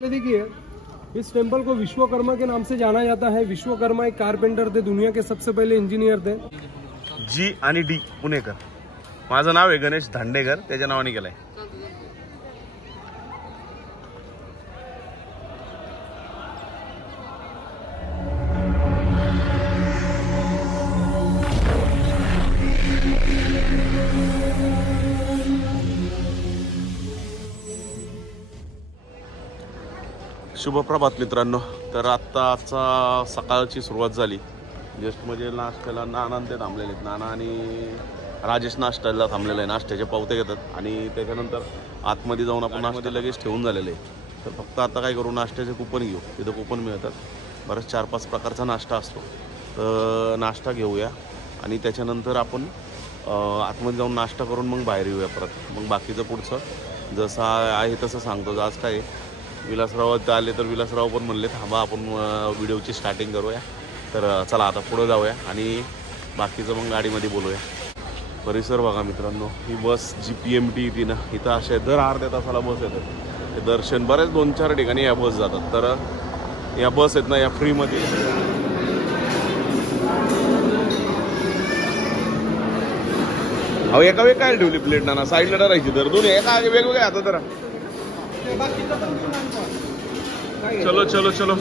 देखिए, इस टेम्पल को विश्वकर्मा के नाम से जाना जाता है। विश्वकर्मा एक कारपेंटर थे, दुनिया के सबसे पहले इंजिनियर थे। जी आणि डी पुणेकर, माझं नाव आहे गणेश धांडेकर, त्याच्या नावाने केलंय। शुभप्रभात मित्रांनो। तर आत्ताचा सकाळची सुरुवात झाली। जस्ट म्हणजे नाश्त्याला नाना ते थांबलेले आहेत। नाना आणि राजेश नाश्त्याला थांबलेला आहे, नाश्त्याचे पावते घेतात आणि त्याच्यानंतर आतमध्ये जाऊन आपण नाश्ते लगेच ठेवून झालेले आहे। तर फक्त आता काय करू, नाश्त्याचे कुपन घेऊ। तिथं कुपन मिळतात, बरेच 4-5 प्रकारचा नाश्ता असतो। तर नाश्ता घेऊया आणि त्याच्यानंतर आपण आतमध्ये जाऊन नाश्ता करून मग बाहेर येऊया परत। मग बाकीचं पुढचं जसं आहे तसं सांगतो। आज काय विलासराव आले तर विलासराव पण म्हणले थांबा आपण व्हिडिओची स्टार्टिंग करूया। तर चला आता पुढे जाऊया आणि बाकीचं मग गाडीमध्ये बोलूया। परिसर बघा मित्रांनो, ही बस GPMT येते ना, इथं असे दर अर्ध्या तासाला बस येतात। हे दर्शन बरेच 2-4 ठिकाणी या बस जातात। तर या बस आहेत ना, या फ्रीमध्ये अहो एका वेळ काय ठेवली प्लेट ना साईडला धरायची, तर दोन्ही एका वेगवेगळे आता जरा चलो चलो चलो।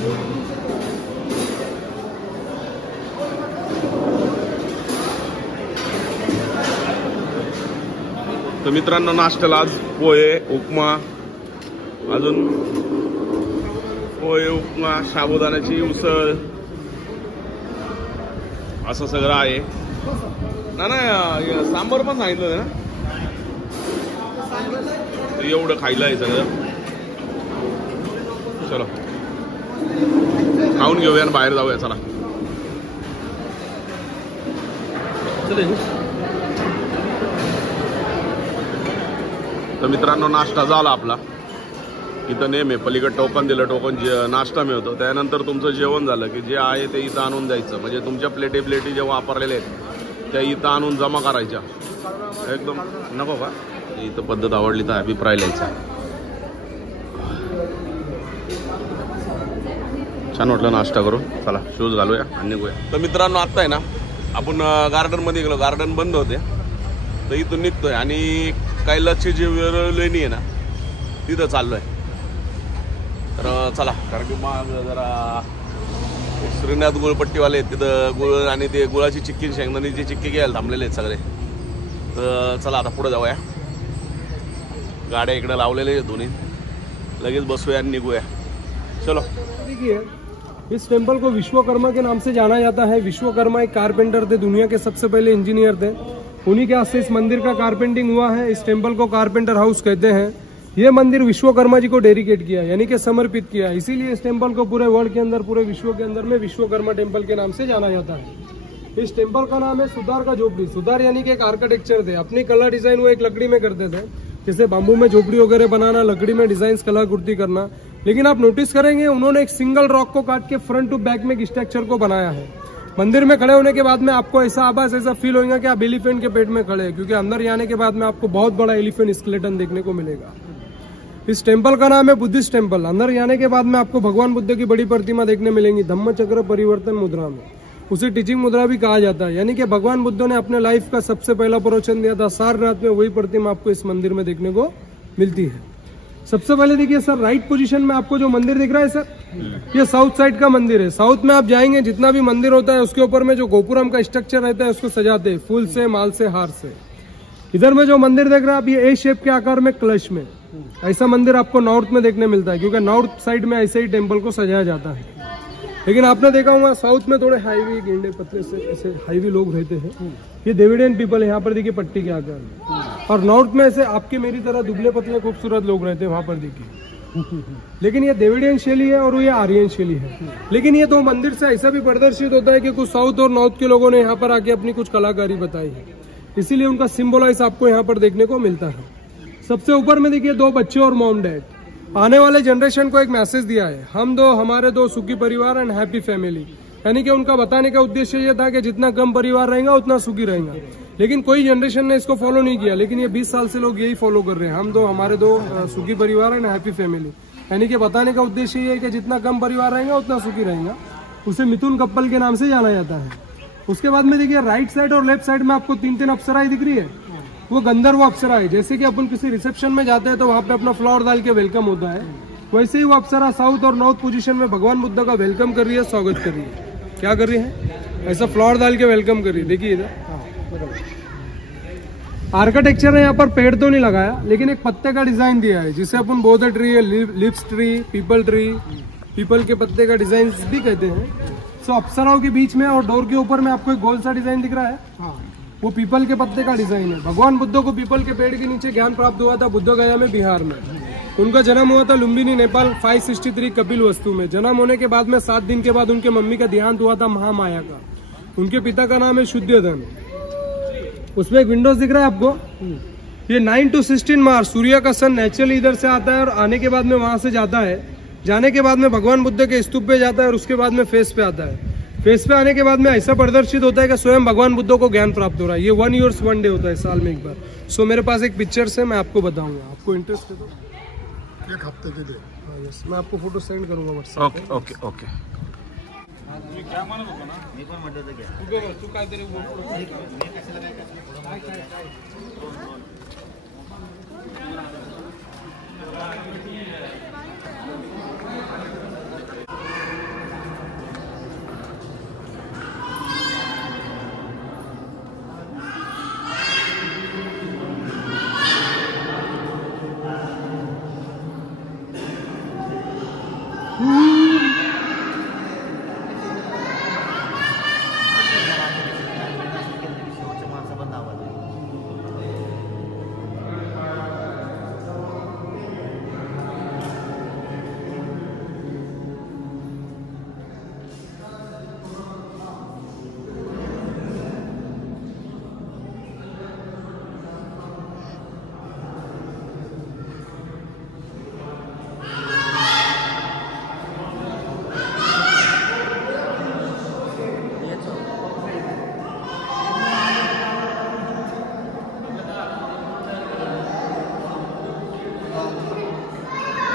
तर मित्रांनो, नाश्त्याला आज पोहे, उपमा, अजून पोहे, उपमा, साबुदाण्याची उसळ असं सगळं आहे ना। सांबर पण सांगितलं ना, एवढं खायला आहे सगळं। चलो खाऊन घेऊया आणि बाहेर जाऊया। चला तर मित्रांनो, नाश्ता झाला आपला। इथं नेहमी पलीकडे टोकन दिलं, टोकन नाश्ता मिळतो। त्यानंतर तुमचं जेवण झालं की जे आहे ते इथं आणून द्यायचं। म्हणजे तुमच्या प्लेटी जे वापरलेले आहेत त्या इथं आणून जमा करायच्या। एकदम नको का, इथं पद्धत आवडली तर अभिप्राय लिहायचा। छान वाटलं नाश्ता करून। चला शूज घालूया आणि निघूया। तर मित्रांनो, आता आहे ना आपण गार्डन मध्ये गेलो, गार्डन बंद होते तर इथून निघतोय आणि कैलासची जी लेणी आहे ना तिथं चाललोय। तर चला, कारण की मग जरा श्रीनाथ गुळपट्टीवाले तिथं गुळ आणि ते गुळाची चिक्की, शेंगदाण्याची चिक्की घ्यायला थांबलेले आहेत सगळे। तर चला आता पुढे जाऊया। गाड्या इकडे लावलेले आहेत दोन्ही, लगेच बसूया आणि निघूया। चलो। देखिए, इस टेम्पल को विश्वकर्मा के नाम से जाना जाता है। विश्वकर्मा एक कारपेंटर थे, दुनिया के सबसे पहले इंजीनियर थे। उन्हीं के हाथ से इस मंदिर का कारपेंटिंग हुआ है। इस टेम्पल को कारपेंटर हाउस कहते हैं। ये मंदिर विश्वकर्मा जी को डेडिकेट किया, यानी कि समर्पित किया। इसीलिए इस टेम्पल को पूरे वर्ल्ड के अंदर, पूरे विश्व के अंदर में विश्वकर्मा टेम्पल के नाम से जाना जाता है। इस टेम्पल का नाम है सुधार का झोपड़ी। सुधार यानी कि एक आर्किटेक्चर थे, अपनी कला डिजाइन वो एक लकड़ी में करते थे, जैसे बाम्बू में झोपड़ी वगैरह बनाना, लकड़ी में डिजाइन कलाकृति करना। लेकिन आप नोटिस करेंगे उन्होंने एक सिंगल रॉक को काट के फ्रंट टू बैक में एक स्ट्रक्चर को बनाया है। मंदिर में खड़े होने के बाद में आपको ऐसा आभास, ऐसा फील होगा कि आप एलिफेंट के पेट में खड़े हैं, क्योंकि अंदर जाने के बाद में आपको बहुत बड़ा एलिफेंट स्केलेटन देखने को मिलेगा। इस टेम्पल का नाम है बुद्धिस्ट टेम्पल। अंदर जाने के बाद में आपको भगवान बुद्ध की बड़ी प्रतिमा देखने मिलेंगी, धम्म चक्र परिवर्तन मुद्रा में। उसे टीचिंग मुद्रा भी कहा जाता है, यानी कि भगवान बुद्ध ने अपने लाइफ का सबसे पहला प्रवचन दिया था। सारनाथ में वही प्रतिमा आपको इस मंदिर में देखने को मिलती है। सबसे पहले देखिए सर, राइट पोजीशन में आपको जो मंदिर दिख रहा है सर, ये साउथ साइड का मंदिर है। साउथ में आप जाएंगे, जितना भी मंदिर होता है उसके ऊपर में जो गोपुरम का स्ट्रक्चर रहता है उसको सजाते हैं फूल से, माल से, हार से। इधर में जो मंदिर देख रहे हैं आप, ये ए शेप के आकार में कलश में, ऐसा मंदिर आपको नॉर्थ में देखने मिलता है, क्योंकि नॉर्थ साइड में ऐसे ही टेम्पल को सजाया जाता है। लेकिन आपने देखा होगा साउथ में थोड़े हाईवी, गेंडे पतले से ऐसे हाईवी लोग रहते हैं। ये देविडियन पीपल है, यहाँ पर देखिए पट्टी के आकार में। और नॉर्थ में ऐसे आपके मेरी तरह दुबले पतले खूबसूरत लोग रहते हैं, वहां पर देखिए। लेकिन ये देविडियन शैली है और ये आर्यन शैली है। लेकिन ये दो मंदिर से ऐसा भी प्रदर्शित होता है कि कुछ साउथ और नॉर्थ के लोगों ने यहाँ पर आके अपनी कुछ कलाकारी बताई है, इसीलिए उनका सिंबलाइज आपको यहाँ पर देखने को मिलता है। सबसे ऊपर में देखिए 2 बच्चे और मॉम डैड आने वाले जनरेशन को एक मैसेज दिया है, हम दो हमारे 2 सुखी परिवार एंड हैप्पी फैमिली। यानी कि उनका बताने का उद्देश्य ये था कि जितना कम परिवार रहेगा उतना सुखी रहेगा। लेकिन कोई जनरेशन ने इसको फॉलो नहीं किया, लेकिन ये 20 साल से लोग यही फॉलो कर रहे हैं, हम दो हमारे 2 सुखी परिवार एंड हैप्पी फैमिली। यानी कि बताने का उद्देश्य ये है कि जितना कम परिवार रहेंगे उतना सुखी रहेगा। उसे मिथुन कप्पल के नाम से जाना जाता है। उसके बाद में देखिए राइट साइड और लेफ्ट साइड में आपको 3-3 अप्सराएं दिख रही है, वो गंधर्व अप्सरा है। जैसे कि अपन किसी रिसेप्शन में जाते हैं तो वहाँ पे अपना फ्लावर डाल के वेलकम होता है, वैसे ही वो अप्सरा साउथ और नॉर्थ पोजीशन में भगवान बुद्ध का वेलकम कर रही है, स्वागत कर रही है। क्या कर रही है? ऐसा फ्लावर डाल के वेलकम कर रही है। देखिए इधर आर्किटेक्चर ने यहाँ पर पेड़ तो नहीं लगाया, लेकिन एक पत्ते का डिजाइन दिया है, जिसे अपन बोध ट्री है, lips tree, people tree, people के पत्ते का डिजाइन भी कहते हैं। सो अप्सराओं के बीच में और डोर के ऊपर में आपको एक गोल सा डिजाइन दिख रहा है, वो पीपल के पत्ते का डिजाइन है। भगवान बुद्ध को पीपल के पेड़ के नीचे ज्ञान प्राप्त हुआ था बुद्ध गया में, बिहार में। उनका जन्म हुआ था लुम्बिनी, नेपाल 563 कपिल वस्तु में। जन्म होने के बाद में 7 दिन के बाद उनके मम्मी का देहांत हुआ था महामाया का। उनके पिता का नाम है शुद्धोधन। उसमें एक विंडोज दिख रहा है आपको, ये 9 to 16 मार्च सूर्य का सन नेचुरली इधर से आता है और आने के बाद में वहां से जाता है। जाने के बाद में भगवान बुद्ध के स्तूप पे जाता है और उसके बाद में फेस पे आता है। फेस पे आने के बाद में ऐसा प्रदर्शित होता है कि स्वयं भगवान बुद्ध को ज्ञान प्राप्त हो रहा है। ये 1 year 1 day होता है, साल में एक बार। सो मेरे पास एक पिक्चर्स है, मैं आपको बताऊंगा। आपको इंटरेस्ट है तो एक हफ्ते के लिए। हाँ, यस, मैं आपको फोटो सेंड करूंगा व्हाट्सएप पे। Okay okay okay. क्या म्हणत होता ना, मी पण म्हटलं होतं तू काहीतरी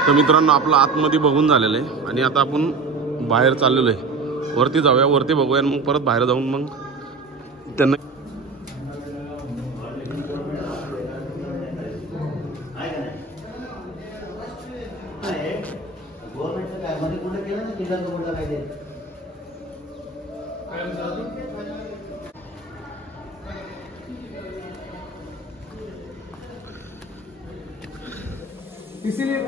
तर मित्रांनो, आपलं आतमध्ये बघून झालेलं आहे आणि आता आपण बाहेर चाललेलो आहे. वरती जाऊया, वरती बघूया, मग परत बाहेर जाऊन मग त्यांना इसीलिए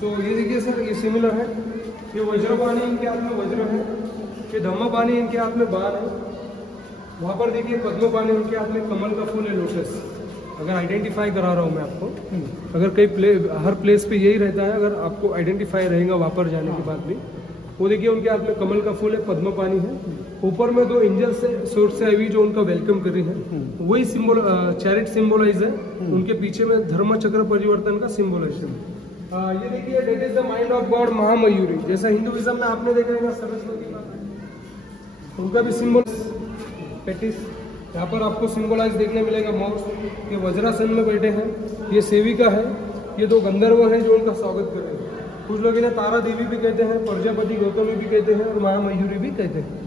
तो ये देखिए सर, ये सिमिलर है। ये वज्रपाणी इनके हाथ में वज्र है, ये धम्मपाणी इनके हाथ में बाण है। वहाँ पर देखिए पद्मपाणी उनके हाथ में कमल का फूल है, लोटस। अगर आइडेंटिफाई करा रहा हूँ मैं आपको, अगर कई हर प्लेस पे यही रहता है, अगर आपको आइडेंटिफाई रहेगा वहाँ पर जाने के बाद भी। वो देखिए उनके हाथ में कमल का फूल है, पद्मपाणी है। ऊपर में 2 एंजल से सोर्ट से आई हुई जो उनका वेलकम कर रही है, वही सिंबल चैरिट सिंबलाइज है। उनके पीछे में धर्म चक्र परिवर्तन का सिंबलाइजेशन है। ये देखिए, that is the mind of god Mahamayuri. जैसा हिंदुइज्म में आपने देखा है ना सरस्वती माता, उनका भी सिंबल पेटिस। यहाँ पर आपको सिंबलाइज देखने मिलेगा मोर। ये वज्रासन में बैठे हैं, ये सेविका है, ये 2 गंधर्व हैं जो उनका स्वागत कर रहे हैं। कुछ लोग इन्हें तारा देवी भी कहते हैं, प्रजापति गौतमी भी कहते हैं और महामयूरी भी कहते हैं।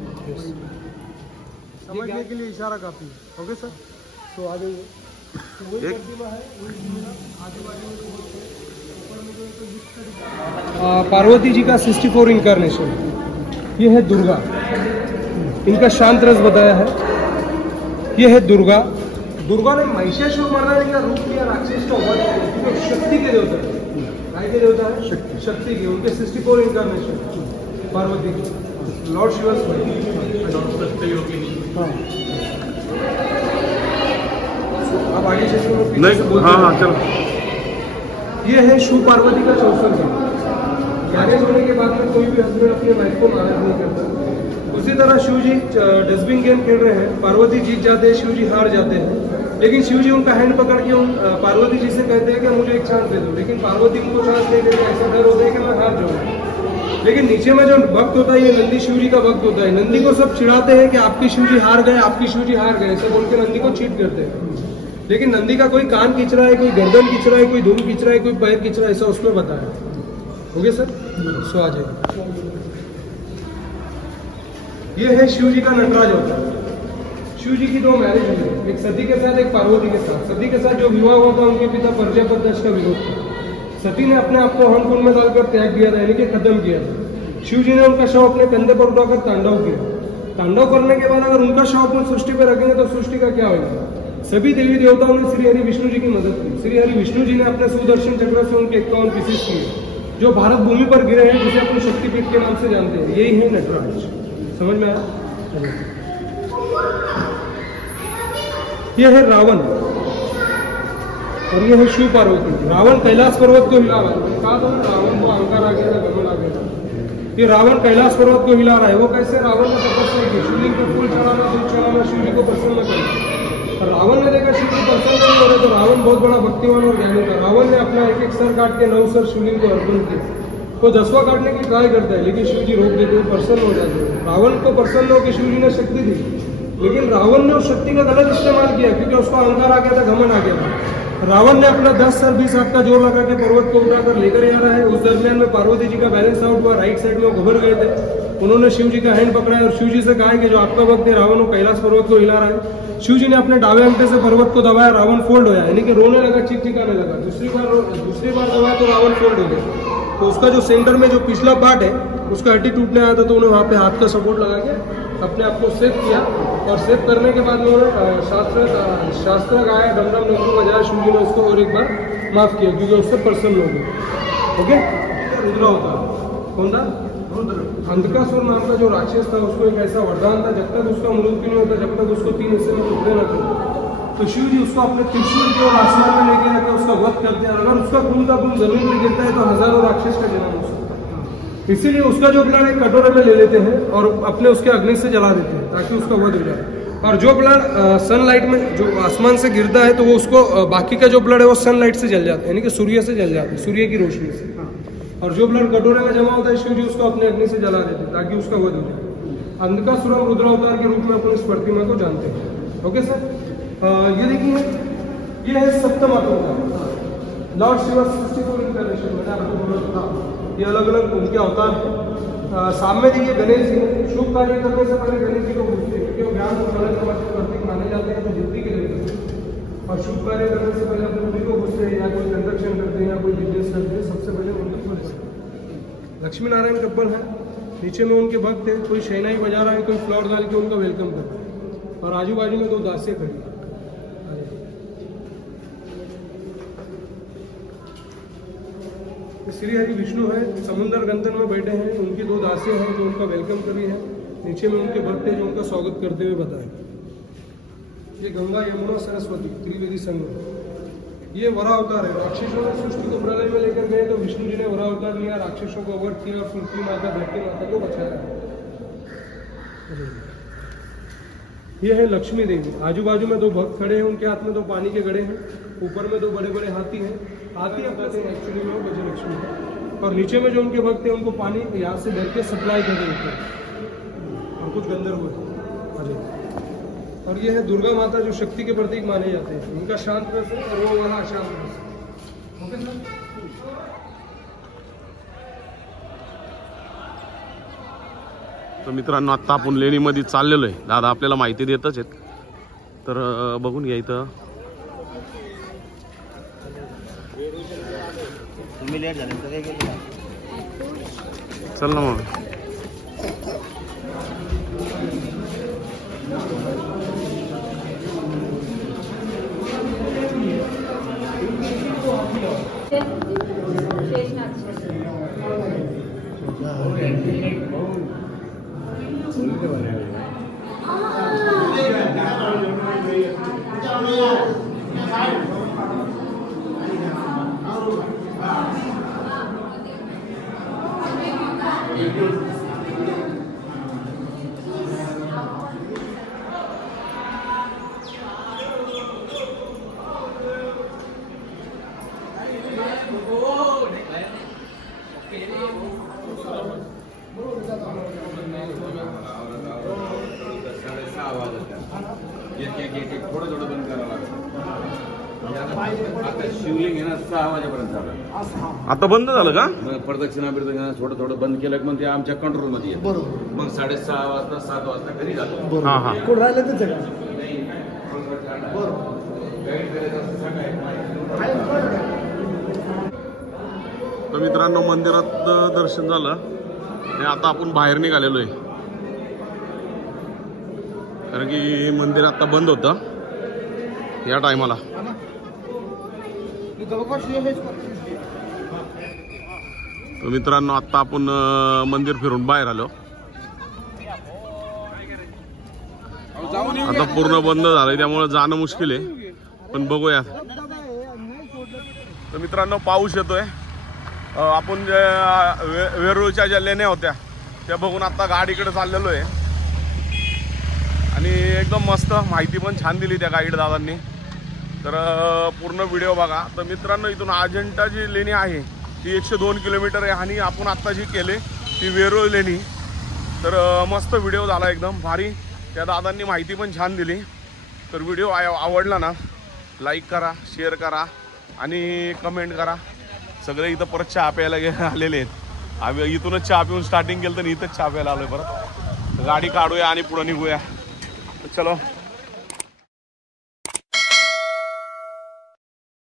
समझने के लिए इशारा काफी है। ओके सर, तो आ जाइए। वही प्रतिमा है, पार्वती जी का 64 इनकारनेशन। ये है दुर्गा, इनका शांत रस बताया है। ये है दुर्गा। दुर्गा ने महिषासुर मर्दनी का रूप लिया, राक्षस का वध किया। शक्ति के देवता है, काय के देवता है? शक्ति के। उनके 64 इनकारनेशन पार्वती जी, लॉर्ड शिवा हाँ। अब आगे चलिए। हाँ चलो। ये है शिव पार्वती का 64 दिन। मैरिज होने के बाद में कोई भी हस्बैंड अपनी वाइफ को मैरिज नहीं करता। उसी तरह शिव जी डस्टबिन गेम खेल रहे हैं, पार्वती जीत जाते हैं, शिव जी हार जाते हैं। लेकिन शिव जी उनका हैंड पकड़ के पार्वती जी से कहते हैं कि मुझे एक चांस दे दो, लेकिन पार्वती उनको चांस नहीं देते, ऐसा डर होता है कि मैं हार जाऊँ। लेकिन नीचे में जो भक्त होता है, ये नंदी शिव जी का भक्त होता है। नंदी को सब चिढ़ाते हैं कि आपकी शिव जी हार गए, आपकी शिव जी हार गए, ऐसा बोल के नंदी को चीट करते हैं। लेकिन नंदी का कोई कान खींच रहा है, कोई गर्दन खींच रहा है, कोई धूम खींच रहा है, कोई पैर खींच रहा है, ऐसा उसमें बताया। हो गया सर? सो आ जाएगा। ये है शिव जी का नटराज अवतार। शिव जी की दो मैरिज हुई, एक सती के साथ, एक पार्वती के साथ। सती के साथ जो विवाह हुआ था, उनके पिता प्रजापति दक्ष का विरोध था। सती ने अपने आप को हवन कुंड में डालकर त्याग दिया था, यानी कि खत्म किया था। शिव जी ने उनका शव अपने कंधे पर उठाकर तांडव किया। तांडव करने के बाद अगर उनका शव अपनी सृष्टि पर रखेंगे तो सृष्टि का क्या होगा? सभी देवी देवताओं ने श्री हरि विष्णु जी की मदद की। श्री हरि विष्णु जी ने अपने सुदर्शन चक्र से उनके 51 पीसेस किए, जो भारत भूमि पर गिरे हैं, जिसे अपने शक्तिपीठ के नाम से जानते हैं। यही है नटराज। समझ में आया? ये है रावण और ये है शिव पार्वती। रावण कैलाश पर्वत को हिला रहा है। कहा तो रावण को अहंकार आ गया था, गमन आ गया था। ये रावण कैलाश पर्वत को हिला रहा है। वो कैसे? रावण ने तपस्या की, शिवलिंग पर फूल चढ़ाना, दूध चढ़ाना, शिव जी को प्रसन्न करना। रावण ने देखा शिव जी प्रसन्न नहीं हो रहे, तो रावण बहुत बड़ा भक्तिमान और ज्ञानी था। रावण ने अपना एक एक सर काट के 9 सर शिवलिंग को अर्पण किया। वो 10वां काटने की ट्राई करता है, लेकिन शिव जी रोक देते हैं, प्रसन्न हो जाते हैं। रावण को प्रसन्न होकर शिव जी ने शक्ति दी, लेकिन रावण ने उस शक्ति का गलत इस्तेमाल किया, क्योंकि उसका अहंकार आ गया था, घमंड आ गया था। रावण ने अपना 10 सर 20 हाथ का जोर लगा के पर्वत को उठाकर लेकर आ रहा है। उस दरमियान में पार्वती जी का बैलेंस आउट हुआ, राइट साइड में वो घबर गए थे। उन्होंने शिव जी का हैंड पकड़ा और शिव जी से कहा कि जो आपका भक्त है रावण, वो कैलाश पर्वत को हिला रहा है। शिव जी ने अपने दावे अंगूठे से पर्वत को दबाया, रावण फोल्ड होया, यानी कि रोने लगा, चिकचिकाने लगा। दूसरी बार दबाया तो रावण फोल्ड हो गया। तो उसका जो सेंटर में जो पिछला पार्ट है, उसका हड्डी टूटने आया था, तो उन्होंने वहाँ पे हाथ का सपोर्ट लगा के अपने आप को सेव किया। और सेव करने के बाद उन्होंने शास्त्र गाया, डमडम डमरू बजाया। शिव जी ने उसको और एक बार माफ किया, क्योंकि उससे प्रसन्न हो गए। ओके? रुद्र होता कौन था? अंधकासुर नाम का जो राक्षस था, उसको एक ऐसा वरदान था, जब तक उसका मृत्यु नहीं होता, जब तक उसको 3 हिस्से में टुकड़े न कर, तो शिव जी उसको अपने त्रिशूल की ओर आसमान में लेके आकर उसका वध करते हैं। अगर उसका खून का खून जमीन पर गिरता है तो हजारों राक्षस का जन्म हो सकता है। इसीलिए उसका जो ब्लड एक कटोरे में ले लेते हैं और अपने उसके अग्नि से जला देते हैं, ताकि उसका वध हो जाए। और जो ब्लड सनलाइट में, जो आसमान से गिरता है, तो वो उसको बाकी का जो ब्लड है वो सनलाइट से जल जाता है, यानी कि सूर्य से जल जाता है, सूर्य की रोशनी से। और जो ब्लड कटोरे में जमा होता है, शिव जी उसको अपने अग्नि से जला देते हैं, ताकि उसका वध हो जाए। अंधकासुर रुद्रावतार के रूप में अपन इस प्रतिमा को जानते हैं। Okay sir? ये देखिए, ये है सप्तम अवतार, लॉर्ड शिवा 64 इंटरनेशनल। मैंने आपको बोला था, ये अलग अलग उनके अवतार हैं। सामने देखिए गणेश जी ने। शुभ कार्य करने से पहले गणेश जी को पूछते हैं, क्योंकि वो ज्ञान और कला समाज के प्रतीक माने जाते हैं, तो बुद्धि के लिए करते हैं। और शुभ कार्य करने से पहले अपने बुद्धि को पूछते हैं, या कोई कंस्ट्रक्शन करते हैं या कोई बिजनेस करते हैं, सबसे पहले उनकी पूछते हैं। लक्ष्मी नारायण कपल है, नीचे में उनके भक्त हैं, कोई शहनाई बजा रहा है, कोई फ्लोर डाल के उनका वेलकम कर रहा है। और आजू बाजू में 2 दासियां खड़ी है। श्री हरि विष्णु है, समुद्र गंतन में बैठे हैं, उनकी 2 दासियां हैं जो उनका वेलकम कर रही हैं। नीचे में उनके भक्त हैं जो उनका स्वागत करते हुए बताएं। ये गंगा यमुना सरस्वती त्रिवेदी संगम। ये वरा अवतार है। राक्षसों ने सृष्टि को प्रलय में लेकर गए, तो विष्णु जी ने वरा अवतार लिया, राक्षसों को वध किया, पृथ्वी माता, धरती माता को बचाया। ये है लक्ष्मी देवी। आजू बाजू में 2 भक्त खड़े हैं, उनके हाथ में 2 पानी के घड़े हैं, ऊपर में 2 बड़े बड़े हाथी हैं। हाथी अब कहते हैं एक्चुअली में गज लक्ष्मी है। और नीचे में जो उनके भक्त हैं, उनको पानी यहाँ से भर के सप्लाई कर रहे हैं, और कुछ गंधर्व है। और ये है दुर्गा माता, जो शक्ति के प्रतीक माने जाते हैं। उनका शांत रस है और वो वहाँ अशांत रस है। Okay sir? तर मित्रांनो, आत्ता आपण लेणीमध्ये चाललेलो आहे. दादा आपल्याला माहिती देतच आहेत, तर बघून घ्या इथं. चल ना मग. शिवलिंग आहे ना 6 वाजेपर्यंत झालं. आता बंद झालं का? मग प्रदक्षिणा थोडं बंद केलं की मग ते आमच्या कंट्रोल मध्ये येतं. बरोबर मग 6:30 वाजता 7 वाजता घरी जातो. हा हा. कोण राहिलं तेच आहे का? तर मित्रांनो मंदिरात दर्शन झालं आणि आता आपण बाहेर निघालेलो आहे, कारण की मंदिर आता बंद होतं या टायमाला. तर मित्रांनो आता आपण मंदिर फिरून बाहेर आलो. आता पूर्ण बंद झालंय त्यामुळे जाणं मुश्किल आहे, पण बघूया. तर मित्रांनो पाऊस येतोय. आपण वेरूळच्या ज्या लेण्या होत्या त्या बघून आता गाडीकडे चाललेलो आहे आणि एकदम मस्त माहिती पण छान दिली त्या गाईड दादांनी. तर पूर्ण व्हिडिओ बघा. तर मित्रांनो इथून अजिंठा जी लेणी आहे ती 102 किलोमीटर आहे आणि आपण आत्ता जी केली ती वेरूळ लेणी. तर मस्त व्हिडिओ झाला एकदम भारी. त्या दादांनी माहिती पण छान दिली. तर व्हिडिओ आवडला ना लाईक करा, शेअर करा आणि कमेंट करा. सगळे इथं परत चहा प्यायला आलेले आहेत. आम्ही इथूनच चहा पिऊन स्टार्टिंग केलं तर इथंच चहा प्यायला आलोय. परत गाडी काढूया आणि पुढे निघूया. चलो.